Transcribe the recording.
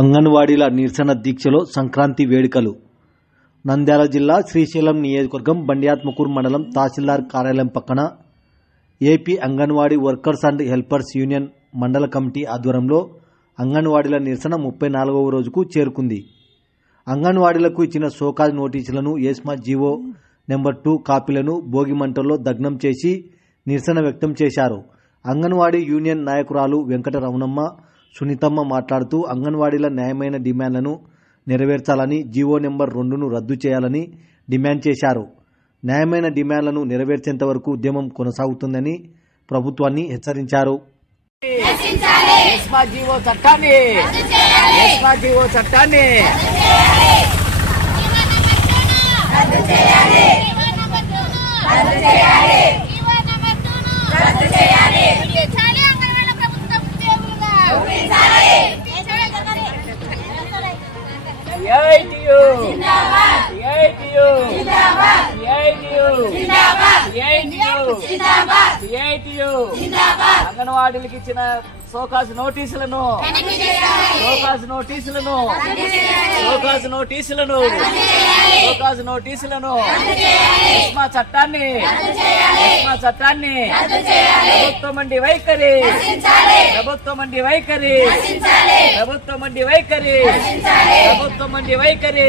అంగన్వాడీల నిరసన దీక్షలో సంక్రాంతి వేడుకలు నంద్యాల జిల్లా శ్రీశైలం నియోజకవర్గం బండియాత్మకూర్ మండలం తహసీల్దార్ కార్యాలయం పక్కన AP anganwadi workers and helpers union మండల కమిటీ ఆధ్వర్యంలో అంగన్వాడీల నిరసన ముప్పై నాలుగవ రోజుకు చేరుకుంది అంగన్వాడీలకు ఇచ్చిన సోకాజ్ నోటీసులను ఏస్మా జీవో నెంబర్ టూ కాపీలను భోగిమంటల్లో దగ్నం చేసి నిరసన వ్యక్తం చేశారు అంగన్వాడీ యూనియన్ నాయకురాలు వెంకట రమణమ్మ సునీతమ్మ మాట్లాడుతూ అంగన్వాడీల న్యాయమైన డిమాండ్లను నెరవేర్చాలని జీవో నెంబర్ రెండును రద్దు చేయాలని డిమాండ్ చేశారు న్యాయమైన డిమాండ్లను నెరవేర్చేంత వరకు ఉద్యమం కొనసాగుతుందని ప్రభుత్వాన్ని హెచ్చరించారు ఇచ్చిన సోకాసు నోటీసులను తనిఖీ చేయాలి లోకాజు నోటీసులను లోకాజు నోటీసులను లోకాజు నోటీసులను సుష్మా చట్టాన్ని సుష్మా చట్టాన్ని ప్రభుత్వం అండి వైఖరి ప్రభుత్వం అండి వైఖరి ప్రభుత్వం అండి వైఖరి ప్రభుత్వం అండి వైఖరి